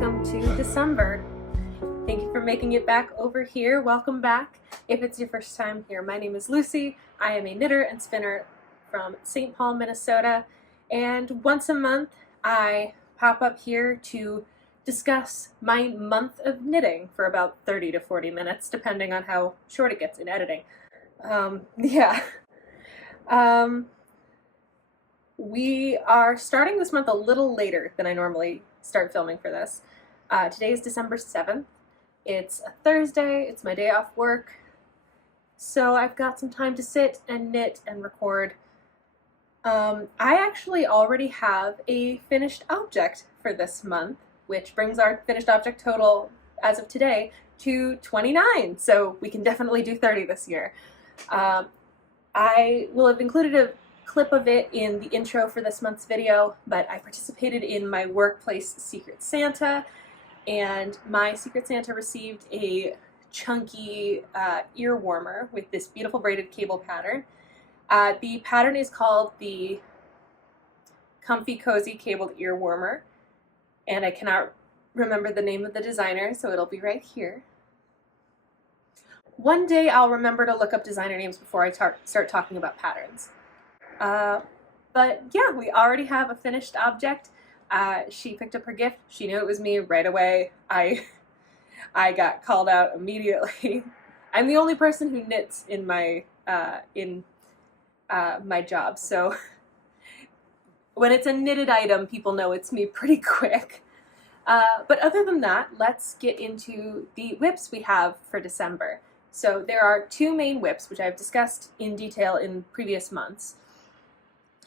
welcome to December. Thank you for making it back over here. Welcome back. If it's your first time here, my name is Lucy. I am a knitter and spinner from St. Paul, Minnesota, and once a month I pop up here to discuss my month of knitting for about 30 to 40 minutes, depending on how short it gets in editing. We are starting this month a little later than I normally start filming for this. Today is December 7th. It's a Thursday, it's my day off work, so I've got some time to sit and knit and record. I actually already have a finished object for this month, which brings our finished object total as of today to 29, so we can definitely do 30 this year. I will have included a clip of it in the intro for this month's video, but I participated in my workplace Secret Santa, and my Secret Santa received a chunky ear warmer with this beautiful braided cable pattern. The pattern is called the Comfy Cozy Cabled Ear Warmer, and I cannot remember the name of the designer, so it'll be right here. One day I'll remember to look up designer names before I start talking about patterns. But yeah, we already have a finished object. She picked up her gift. She knew it was me right away. I got called out immediately. I'm the only person who knits in my my job, so when it's a knitted item, people know it's me pretty quick. But other than that, let's get into the whips we have for December. So there are two main whips, which I've discussed in detail in previous months.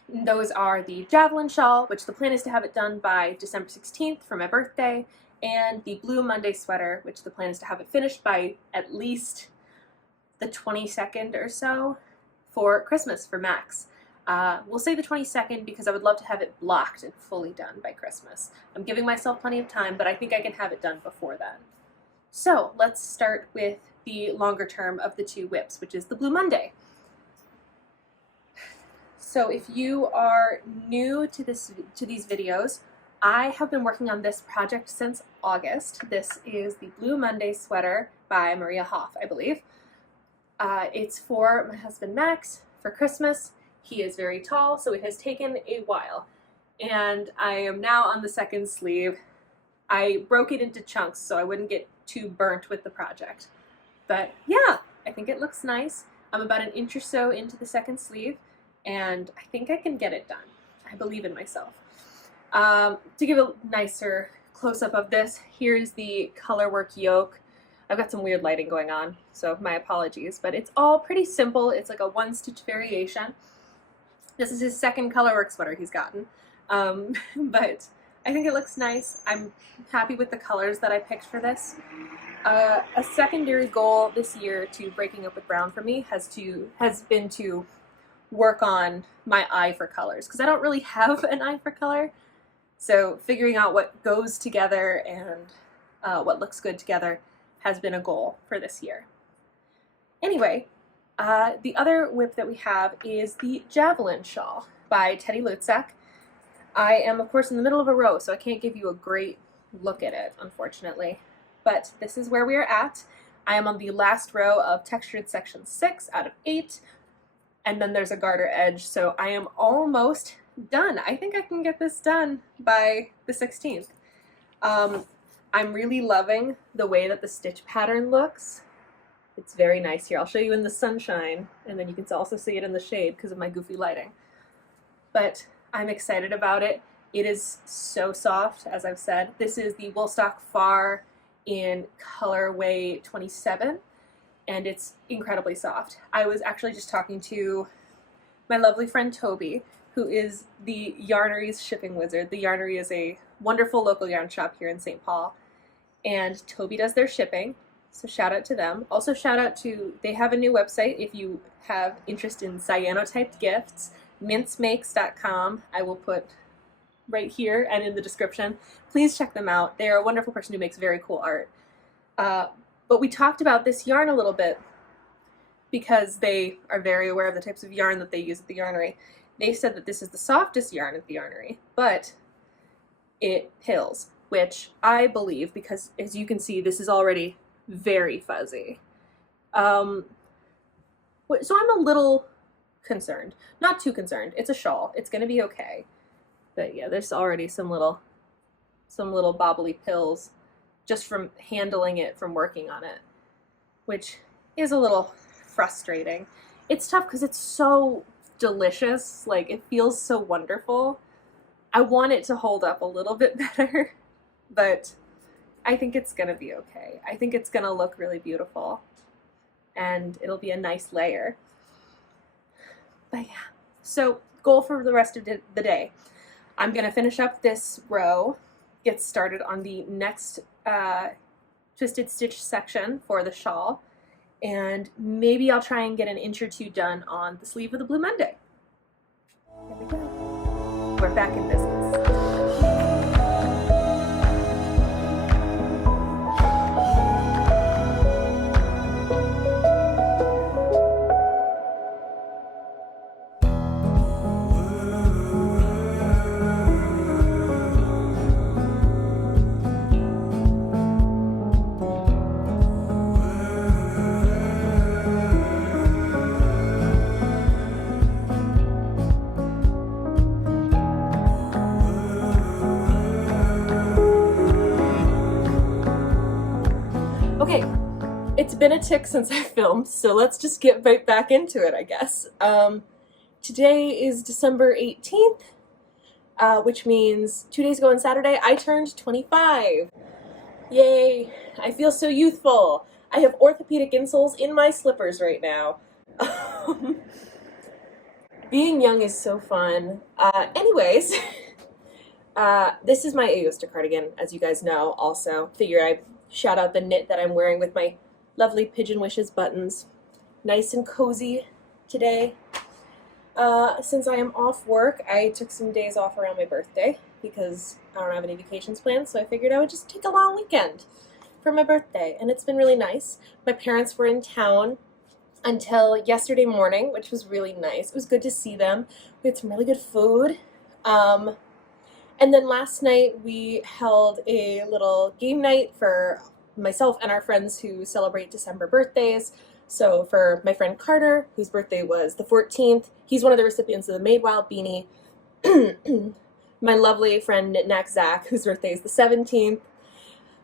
Those are the javelin shawl, which the plan is to have it done by December 16th for my birthday, and the Blue Monday sweater, which the plan is to have it finished by at least the 22nd or so for Christmas for Max. We'll say the 22nd because I would love to have it blocked and fully done by Christmas. I'm giving myself plenty of time, but I think I can have it done before then. So let's start with the longer term of the two whips, which is the Blue Monday. So if you are new to these videos, I have been working on this project since August. This is the Blue Monday sweater by Maria Hoff, I believe. It's for my husband Max for Christmas. He is very tall, so it has taken a while. And I am now on the second sleeve. I broke it into chunks so I wouldn't get too burnt with the project. But yeah, I think it looks nice. I'm about an inch or so into the second sleeve, and I think I can get it done. I believe in myself. To give a nicer close-up of this, here's the colorwork yoke. I've got some weird lighting going on, so my apologies, but it's all pretty simple. It's like a one-stitch variation. This is his second colorwork sweater he's gotten, but I think it looks nice. I'm happy with the colors that I picked for this. A secondary goal this year to breaking up with brown for me has been to work on my eye for colors, because I don't really have an eye for color. So figuring out what goes together and what looks good together has been a goal for this year. Anyway, the other whip that we have is the Javelin Shawl by Teddy Lutzak. I am, of course, in the middle of a row, so I can't give you a great look at it, unfortunately. But this is where we are at. I am on the last row of textured section 6 out of 8. And then there's a garter edge, so I am almost done. I think I can get this done by the 16th. I'm really loving the way that the stitch pattern looks. It's very nice here. I'll show you in the sunshine, and then you can also see it in the shade because of my goofy lighting. But I'm excited about it. It is so soft, as I've said. This is the Woolstock Far in colorway 27. And it's incredibly soft. I was actually just talking to my lovely friend Toby, who is the Yarnery's shipping wizard. The Yarnery is a wonderful local yarn shop here in St. Paul, and Toby does their shipping, so shout out to them. Also shout out to, they have a new website if you have interest in cyanotyped gifts, mincemakes.com. I will put right here and in the description. Please check them out. They are a wonderful person who makes very cool art. But we talked about this yarn a little bit because they are very aware of the types of yarn that they use at the Yarnery. They said that this is the softest yarn at the Yarnery, but it pills, which I believe, because as you can see, this is already very fuzzy. So I'm a little concerned. Not too concerned. It's a shawl. It's gonna be okay. But yeah, there's already some little bobbly pills just from handling it, from working on it, which is a little frustrating. It's tough because it's so delicious. Like, it feels so wonderful. I want it to hold up a little bit better, but I think it's gonna be okay. I think it's gonna look really beautiful, and it'll be a nice layer. But yeah, so goal for the rest of the day. I'm gonna finish up this row, get started on the next twisted stitch section for the shawl, and maybe I'll try and get an inch or two done on the sleeve of the Blue Monday. Here we go. We're back in business. Okay, it's been a tick since I filmed, so let's just get right back into it, I guess. Today is December 18th, which means 2 days ago on Saturday, I turned 25. Yay, I feel so youthful. I have orthopedic insoles in my slippers right now. Being young is so fun. Anyways, this is my Aosta cardigan, as you guys know. Also, figure I'd shout out the knit that I'm wearing with my lovely Pigeon Wishes buttons. Nice and cozy today. Since I am off work, I took some days off around my birthday because I don't have any vacations planned, so I figured I would just take a long weekend for my birthday, and it's been really nice. My parents were in town until yesterday morning, which was really nice. It was good to see them. We had some really good food. And then last night we held a little game night for myself and our friends who celebrate December birthdays. So for my friend Carter, whose birthday was the 14th, he's one of the recipients of the Made Wild beanie. My lovely friend Knick-Knack Zach, whose birthday is the 17th,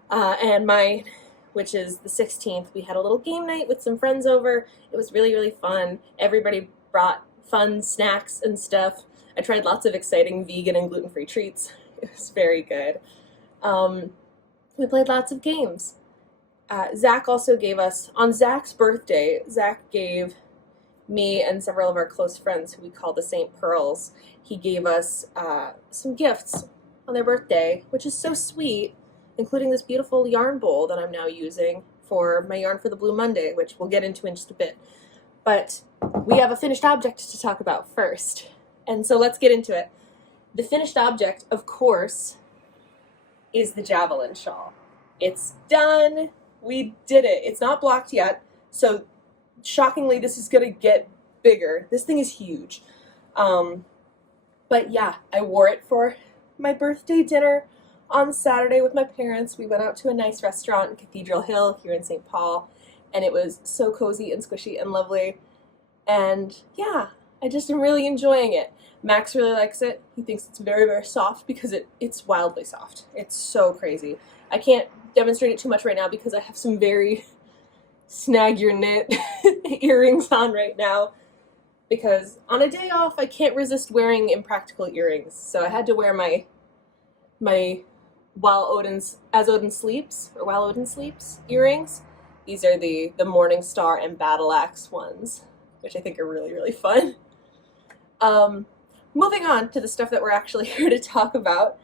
and mine, which is the 16th. We had a little game night with some friends over. It was really, really fun. Everybody brought fun snacks and stuff. I tried lots of exciting vegan and gluten-free treats. It was very good. We played lots of games. Zach also gave us, on Zach's birthday, Zach gave me and several of our close friends who we call the St. Pearls, he gave us some gifts on their birthday, which is so sweet, including this beautiful yarn bowl that I'm now using for my yarn for the Blue Monday, which we'll get into in just a bit. But we have a finished object to talk about first. And so let's get into it. The finished object, of course, is the javelin shawl. It's done. We did it. It's not blocked yet. So shockingly, this is going to get bigger. This thing is huge. But yeah, I wore it for my birthday dinner on Saturday with my parents. We went out to a nice restaurant in Cathedral Hill here in St. Paul, and it was so cozy and squishy and lovely. And yeah, I just am really enjoying it. Max really likes it. He thinks it's very, very soft because it's wildly soft. It's so crazy. I can't demonstrate it too much right now because I have some very snag your knit earrings on right now, because on a day off I can't resist wearing impractical earrings. So I had to wear my While Odin Sleeps earrings. These are the Morning Star and Battle Axe ones, which I think are really, really fun. Moving on to the stuff that we're actually here to talk about,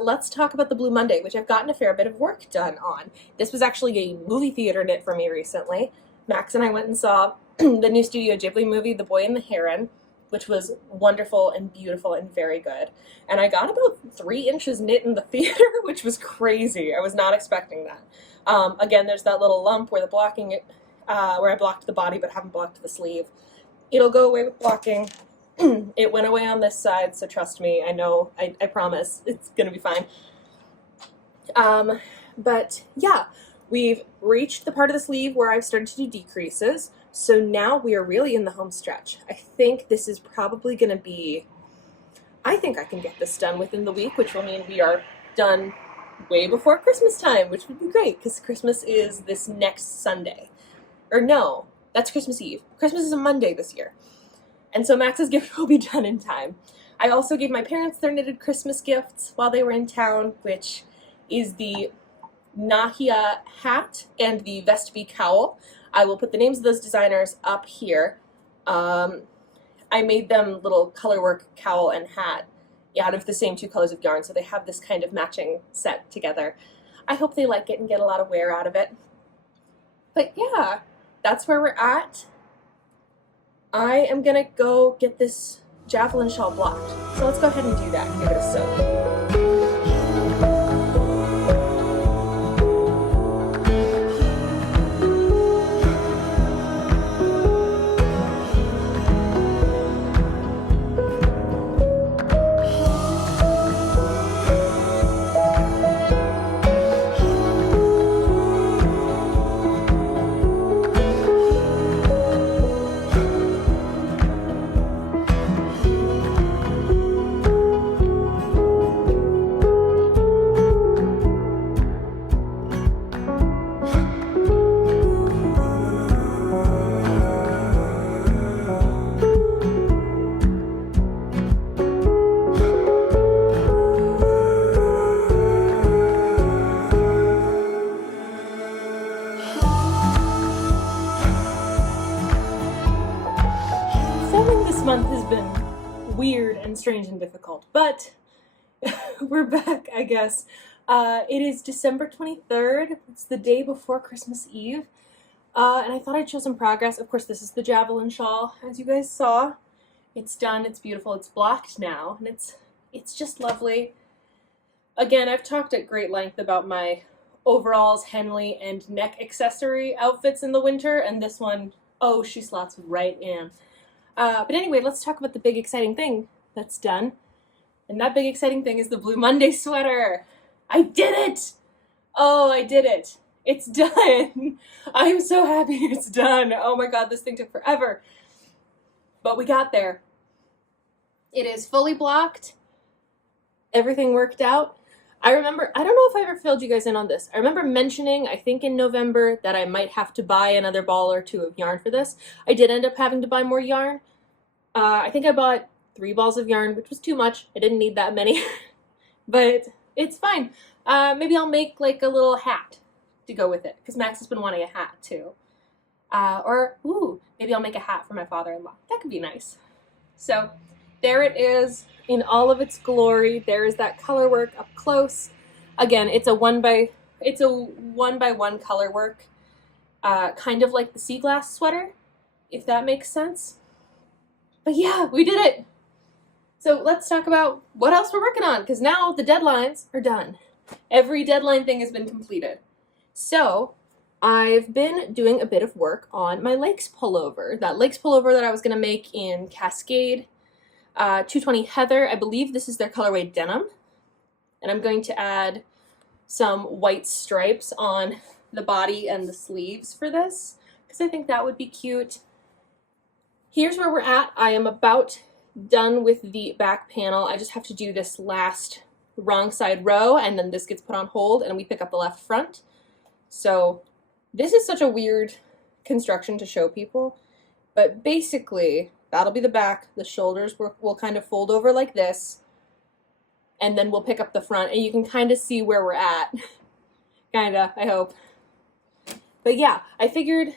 let's talk about the Blue Monday, which I've gotten a fair bit of work done on. This was actually a movie theater knit for me recently. Max and I went and saw the new Studio Ghibli movie, The Boy and the Heron, which was wonderful and beautiful and very good. And I got about 3 inches knit in the theater, which was crazy. I was not expecting that. Again, there's that little lump where where I blocked the body but haven't blocked the sleeve. It'll go away with blocking. It went away on this side, so trust me, I know, I promise, it's gonna be fine. But yeah, we've reached the part of the sleeve where I've started to do decreases. So now we are really in the home stretch. I think this is probably going to be, I think I can get this done within the week, which will mean we are done way before Christmas time, which would be great because Christmas is this next Sunday. Or no, that's Christmas Eve. Christmas is a Monday this year. And so Max's gift will be done in time. I also gave my parents their knitted Christmas gifts while they were in town, which is the Nahia hat and the Vestby cowl. I will put the names of those designers up here. I made them little colorwork cowl and hat out of the same two colors of yarn, so they have this kind of matching set together. I hope they like it and get a lot of wear out of it. But yeah, that's where we're at. I am gonna go get this javelin shawl blocked. So let's go ahead and do that and give it a soak. Month has been weird and strange and difficult, but we're back, I guess. It is December 23rd. It's the day before Christmas Eve, and I thought I'd show some progress. Of course, this is the javelin shawl, as you guys saw. It's done. It's beautiful. It's blocked now, and it's just lovely. Again, I've talked at great length about my overalls, Henley, and neck accessory outfits in the winter, and this one, oh, she slots right in. But anyway, let's talk about the big exciting thing that's done. And that big exciting thing is the Blue Monday sweater. I did it! Oh, I did it. It's done. I'm so happy it's done. Oh my god, this thing took forever. But we got there. It is fully blocked. Everything worked out. I remember, I don't know if I ever filled you guys in on this. I remember mentioning, I think in November, that I might have to buy another ball or two of yarn for this. I did end up having to buy more yarn. I think I bought 3 balls of yarn, which was too much. I didn't need that many, but it's fine. Maybe I'll make like a little hat to go with it, because Max has been wanting a hat too. Ooh, maybe I'll make a hat for my father-in-law. That could be nice. So there it is in all of its glory. There is that color work up close. Again, it's a one by one color work, kind of like the sea glass sweater, if that makes sense. But yeah, we did it. So let's talk about what else we're working on, because now the deadlines are done. Every deadline thing has been completed. So I've been doing a bit of work on my Lakes pullover. That Lakes pullover that I was going to make in Cascade 220 Heather. I believe this is their colorway denim. And I'm going to add some white stripes on the body and the sleeves for this, because I think that would be cute. Here's where we're at. I am about done with the back panel. I just have to do this last wrong side row, and then this gets put on hold and we pick up the left front. So this is such a weird construction to show people, but basically that'll be the back. The shoulders will kind of fold over like this, and then we'll pick up the front, and you can kind of see where we're at. Kinda, I hope. But yeah, I figured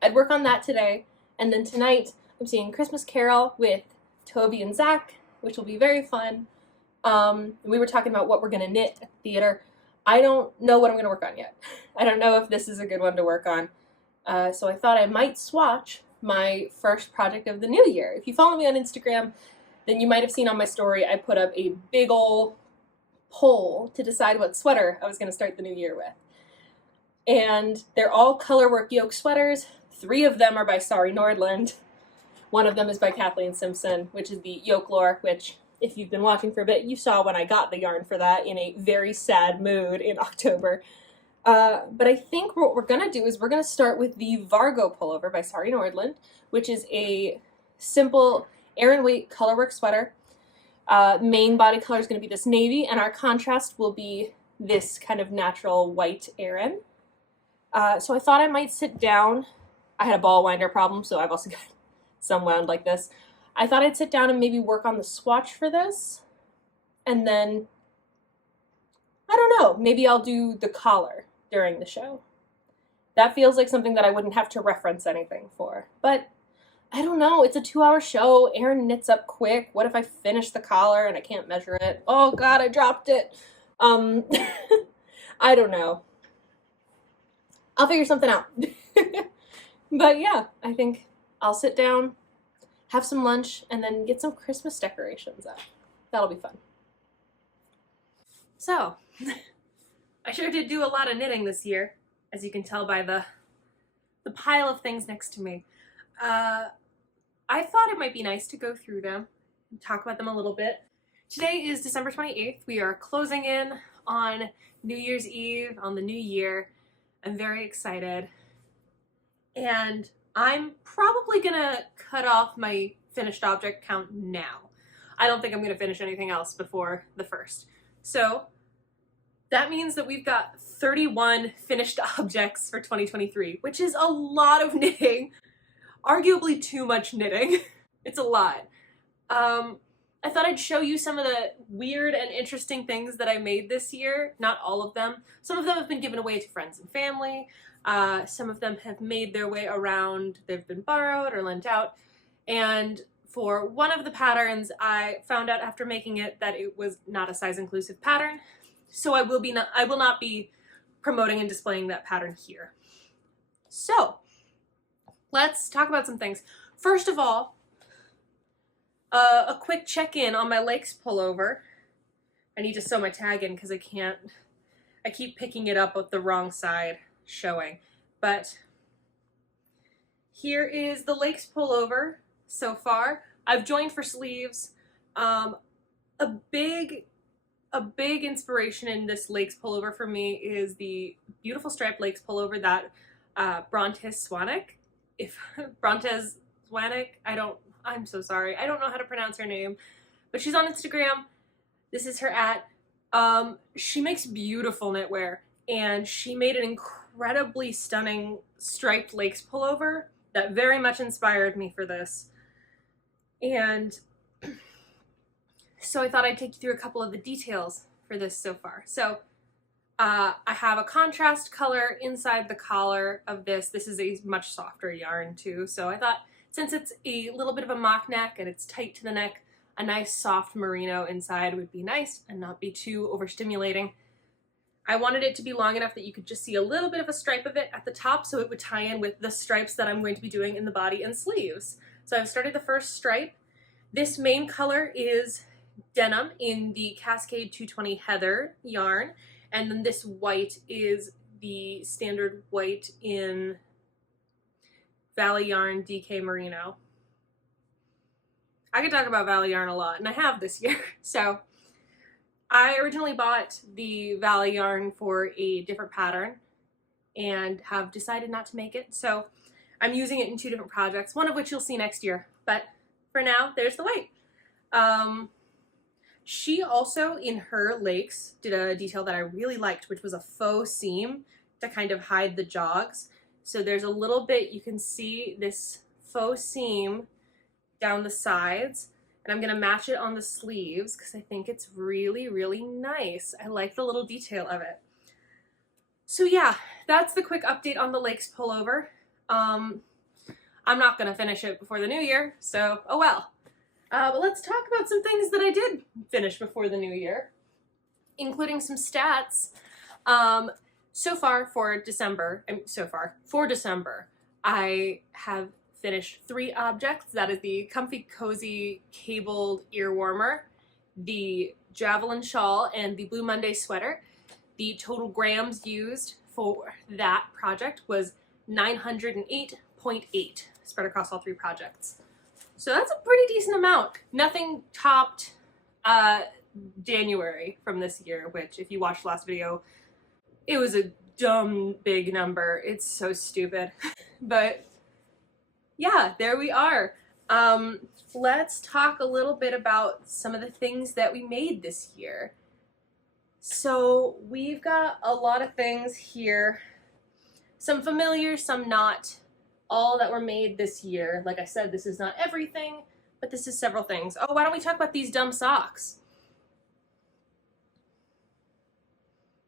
I'd work on that today, and then tonight I'm seeing Christmas Carol with Toby and Zach, which will be very fun. We were talking about what we're gonna knit at the theater. I don't know what I'm gonna work on yet. I don't know if this is a good one to work on. So I thought I might swatch my first project of the new year. If you follow me on Instagram, then you might have seen on my story I put up a big ol' poll to decide what sweater I was gonna start the new year with. And they're all colorwork yoke sweaters. 3 of them are by Sari Nordland. 1 of them is by Kathleen Simpson, which is the yoke lore, which if you've been watching for a bit, you saw when I got the yarn for that in a very sad mood in October. But I think what we're gonna do is we're gonna start with the Vargo pullover by Sari Nordland, which is a simple Aran weight colorwork sweater. Main body color is gonna be this navy, and our contrast will be this kind of natural white Aran. So I thought I might sit down. I had a ball winder problem, so I've also got some wound like this. I thought I'd sit down and maybe work on the swatch for this, and then, I don't know, maybe I'll do the collar during the show. That feels like something that I wouldn't have to reference anything for, but I don't know, it's a 2-hour show, Aran knits up quick, what if I finish the collar and I can't measure it? Oh god, I dropped it! I don't know. I'll figure something out. But yeah, I think I'll sit down, have some lunch, and then get some Christmas decorations up. That'll be fun. So, I sure did do a lot of knitting this year, as you can tell by the pile of things next to me. I thought it might be nice to go through them and talk about them a little bit. Today is December 28th. We are closing in on New Year's Eve, on the new year. I'm very excited. And I'm probably gonna cut off my finished object count now. I don't think I'm gonna finish anything else before the 1st. So that means that we've got 31 finished objects for 2023, which is a lot of knitting. Arguably too much knitting. It's a lot. I thought I'd show you some of the weird and interesting things that I made this year. Not all of them. Some of them have been given away to friends and family. Some of them have made their way around. They've been borrowed or lent out. And for one of the patterns, I found out after making it that it was not a size inclusive pattern. So I will not be promoting and displaying that pattern here. So let's talk about some things. First of all, a quick check-in on my Lakes pullover. I need to sew my tag in because I keep picking it up with the wrong side showing. But here is the Lakes pullover so far. I've joined for sleeves. A big inspiration in this Lakes pullover for me is the beautiful striped Lakes pullover that Brontes Swanek, I'm so sorry, I don't know how to pronounce her name, but she's on Instagram. This is her @ she makes beautiful knitwear, and she made an incredibly stunning striped Lakes pullover that very much inspired me for this. And so I thought I'd take you through a couple of the details for this so far. So I have a contrast color inside the collar of this. This is a much softer yarn too, so I thought since it's a little bit of a mock neck and it's tight to the neck, a nice soft merino inside would be nice and not be too overstimulating. I wanted it to be long enough that you could just see a little bit of a stripe of it at the top so it would tie in with the stripes that I'm going to be doing in the body and sleeves. So I've started the first stripe. This main color is denim in the Cascade 220 Heather yarn, and then this white is the standard white in Valley Yarn DK Merino. I could talk about Valley Yarn a lot, and I have this year. So I originally bought the Valley Yarn for a different pattern and have decided not to make it. So I'm using it in 2 different projects, one of which you'll see next year. But for now, there's the white. She also, in her Lakes, did a detail that I really liked, which was a faux seam to kind of hide the jogs. So there's a little bit, you can see this faux seam down the sides, and I'm gonna match it on the sleeves because I think it's really, really nice. I like the little detail of it. So yeah, that's the quick update on the Lakes pullover. I'm not gonna finish it before the new year, so oh well. But let's talk about some things that I did finish before the new year, including some stats. So far for December, I have finished 3 objects. That is the Comfy Cozy Cabled Ear Warmer, the Javelin Shawl, and the Blue Monday Sweater. The total grams used for that project was 908.8, spread across all 3 projects. So that's a pretty decent amount. Nothing topped uh, January from this year, which if you watched the last video, it was a dumb big number. It's so stupid. But yeah, there we are. Let's talk a little bit about some of the things that we made this year. So we've got a lot of things here, some familiar, some not, all that were made this year. Like I said, this is not everything, but this is several things. Oh, why don't we talk about these dumb socks?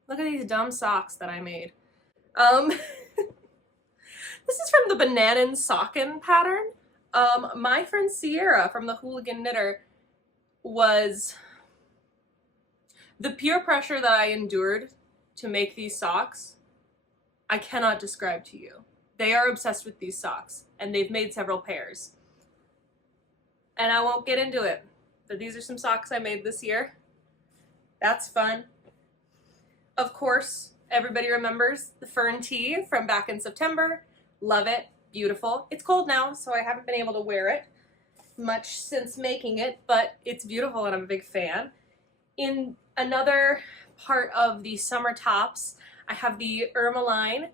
Look at these dumb socks that I made. This is from the Bananan Sockin pattern. My friend Sierra from the Hooligan Knitter was the peer pressure that I endured to make these socks. I cannot describe to you. They are obsessed with these socks, and they've made several pairs. And I won't get into it, but these are some socks I made this year. That's fun. Of course, everybody remembers the fern tee from back in September. Love it. Beautiful. It's cold now, so I haven't been able to wear it much since making it, but it's beautiful and I'm a big fan. In another part of the summer tops, I have the Ermeline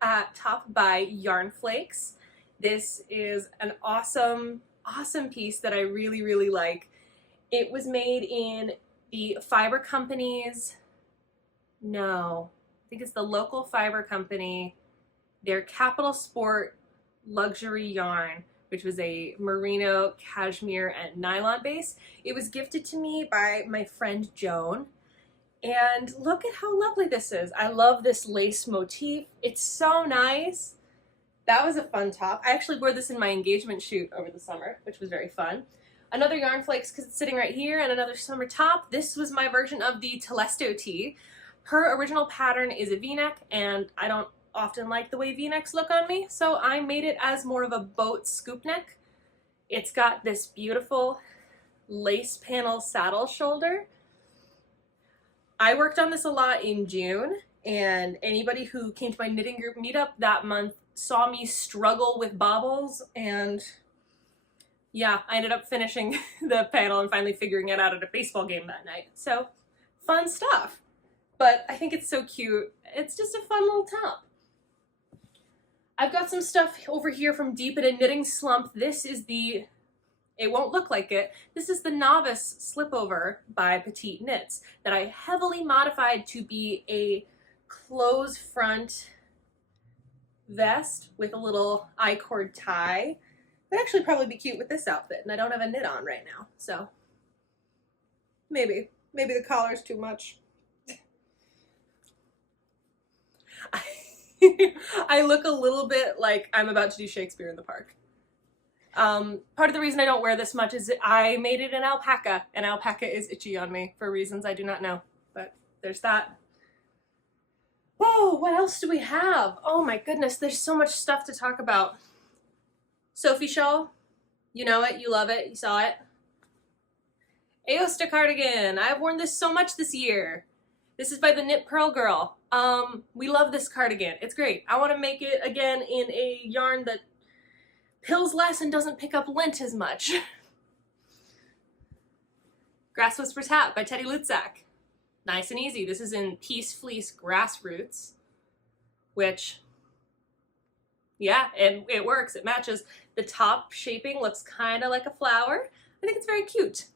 top by Yarn Flakes. This is an awesome piece that I really, really like. It was made in the Fiber Company's, no, I think it's the local fiber company, their Capital Sport luxury yarn, which was a merino, cashmere, and nylon base. It was gifted to me by my friend Joan. And look at how lovely this is. I love this lace motif. It's so nice. That was a fun top. I actually wore this in my engagement shoot over the summer, which was very fun. Another Yarn Flakes, because it's sitting right here, and another summer top. This was my version of the Telesto tee. Her original pattern is a v-neck, and I don't often like the way v-necks look on me, so I made it as more of a boat scoop neck. It's got this beautiful lace panel saddle shoulder. I worked on this a lot in June, and anybody who came to my knitting group meetup that month saw me struggle with bobbles, and yeah, I ended up finishing the panel and finally figuring it out at a baseball game that night. So, fun stuff. But I think it's so cute. It's just a fun little top. I've got some stuff over here from Deep in a Knitting Slump. This is the, it won't look like it, this is the Novice Slipover by Petite Knits that I heavily modified to be a close front vest with a little I-cord tie. It'd actually probably be cute with this outfit, and I don't have a knit on right now, so maybe the collar's too much. I look a little bit like I'm about to do Shakespeare in the Park. Part of the reason I don't wear this much is that I made it in alpaca, and alpaca is itchy on me for reasons I do not know, but there's that. Whoa, what else do we have? Oh my goodness, there's so much stuff to talk about. Sophie shawl, you know it, you love it, you saw it. Aosta cardigan, I've worn this so much this year. This is by the Knit Pearl Girl. We love this cardigan. It's great. I want to make it again in a yarn that pills less and doesn't pick up lint as much. Grass Whisper's Hat by Teddy Lutzak. Nice and easy. This is in Peace Fleece Grassroots, which, yeah, it works. It matches. The top shaping looks kind of like a flower. I think it's very cute.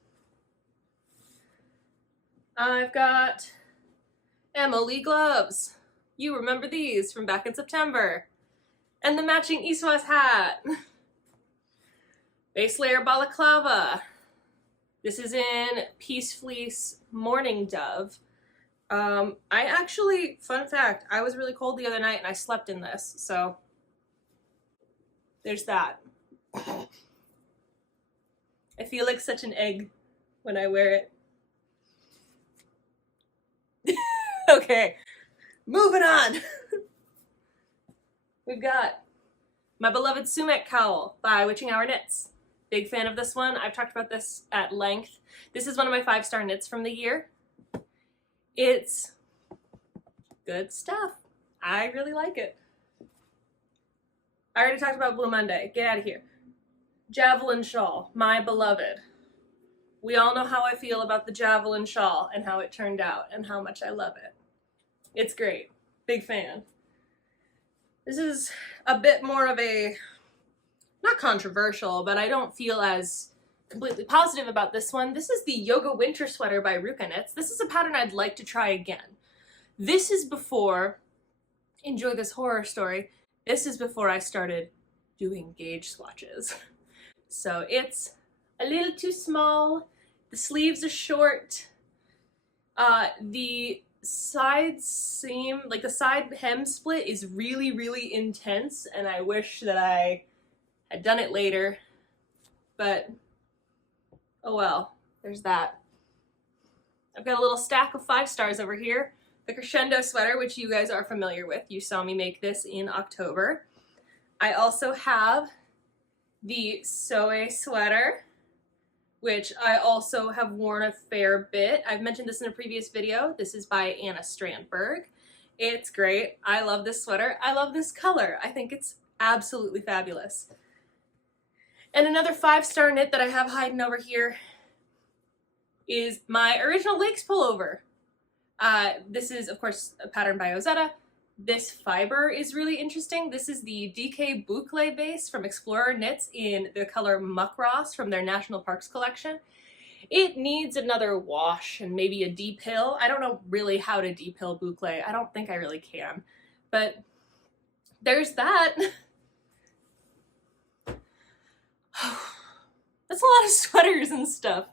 I've got Emily gloves. You remember these from back in September. And the matching Iswas hat. Base layer balaclava. This is in Peace Fleece Morning Dove. I actually, fun fact, I was really cold the other night and I slept in this, so there's that. I feel like such an egg when I wear it. Okay, moving on. We've got My Beloved Sumac Cowl by Witching Hour Knits. Big fan of this one. I've talked about this at length. This is one of my 5-star knits from the year. It's good stuff. I really like it. I already talked about Blue Monday. Get out of here. Javelin Shawl, My Beloved. We all know how I feel about the javelin shawl and how it turned out and how much I love it. It's great. Big fan. This is a bit more of a, not controversial, but I don't feel as completely positive about this one. This is the Yoga Winter Sweater by Ruka Knits. This is a pattern I'd like to try again. This is before, enjoy this horror story, this is before I started doing gauge swatches. So it's a little too small, the sleeves are short, the side seam, like the side hem split is really, really intense, and I wish that I had done it later, but oh well, there's that. I've got a little stack of 5 stars over here. The Crescendo sweater, which you guys are familiar with. You saw me make this in October. I also have the Soe sweater, which I also have worn a fair bit. I've mentioned this in a previous video. This is by Anna Strandberg. It's great. I love this sweater. I love this color. I think it's absolutely fabulous. And another 5-star knit that I have hiding over here is my original Lakes pullover. This is, of course, a pattern by Ozetta. This fiber is really interesting. This is the DK Boucle base from Explorer Knits in the color Muckross from their National Parks collection. It needs another wash and maybe a depill. I don't know really how to depill boucle. I don't think I really can, but there's that. That's a lot of sweaters and stuff.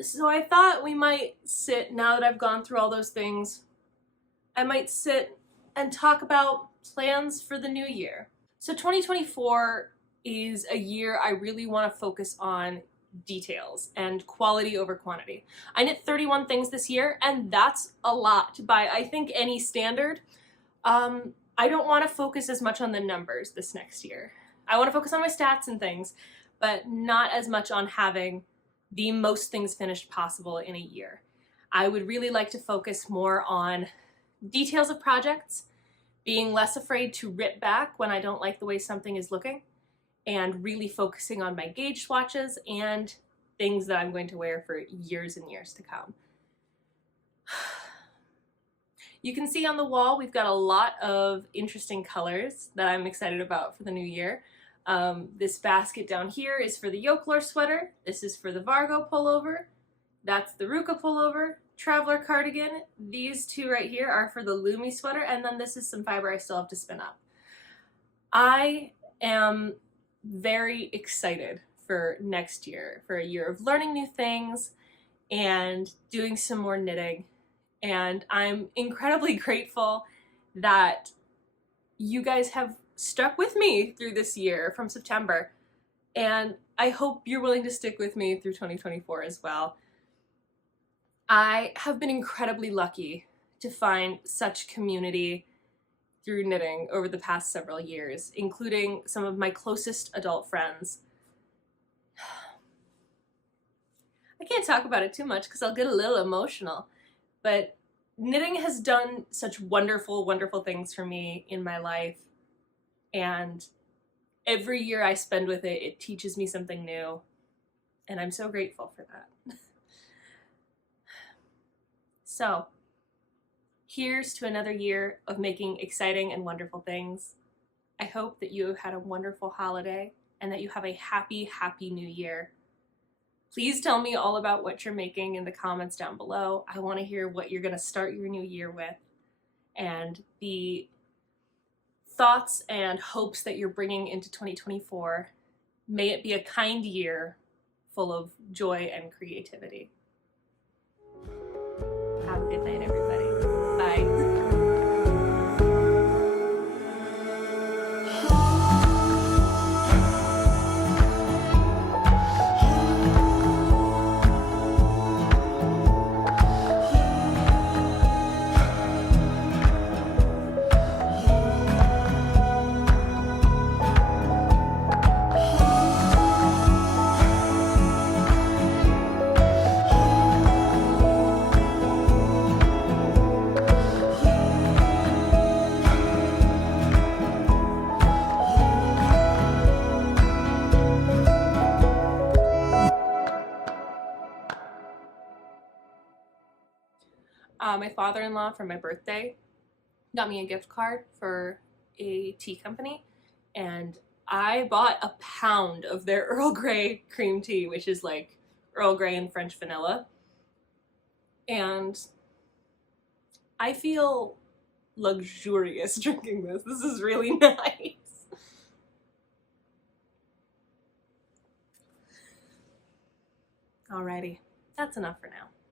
So I thought we might sit, now that I've gone through all those things, I might sit and talk about plans for the new year. So 2024 is a year I really want to focus on details and quality over quantity. I knit 31 things this year, and that's a lot by, I think, any standard. I don't want to focus as much on the numbers this next year. I want to focus on my stats and things, but not as much on having the most things finished possible in a year. I would really like to focus more on details of projects, being less afraid to rip back when I don't like the way something is looking, and really focusing on my gauge swatches and things that I'm going to wear for years and years to come. You can see on the wall we've got a lot of interesting colors that I'm excited about for the new year. This basket down here is for the Yoklor sweater. This is for the Vargo pullover. That's the Ruka pullover. Traveler cardigan. These 2 right here are for the Lumi sweater, and then this is some fiber I still have to spin up. I am very excited for next year, for a year of learning new things and doing some more knitting. And I'm incredibly grateful that you guys have stuck with me through this year from September. And I hope you're willing to stick with me through 2024 as well. I have been incredibly lucky to find such community through knitting over the past several years, including some of my closest adult friends. I can't talk about it too much because I'll get a little emotional, but knitting has done such wonderful, wonderful things for me in my life, and every year I spend with it, it teaches me something new, and I'm so grateful for that. So, here's to another year of making exciting and wonderful things. I hope that you have had a wonderful holiday and that you have a happy, happy new year. Please tell me all about what you're making in the comments down below. I want to hear what you're going to start your new year with and the thoughts and hopes that you're bringing into 2024. May it be a kind year full of joy and creativity. Have a good night, everybody. Bye. My father-in-law, for my birthday, got me a gift card for a tea company, and I bought a pound of their Earl Grey cream tea, which is like Earl Grey and French vanilla. And I feel luxurious drinking this. This is really nice. Alrighty, that's enough for now.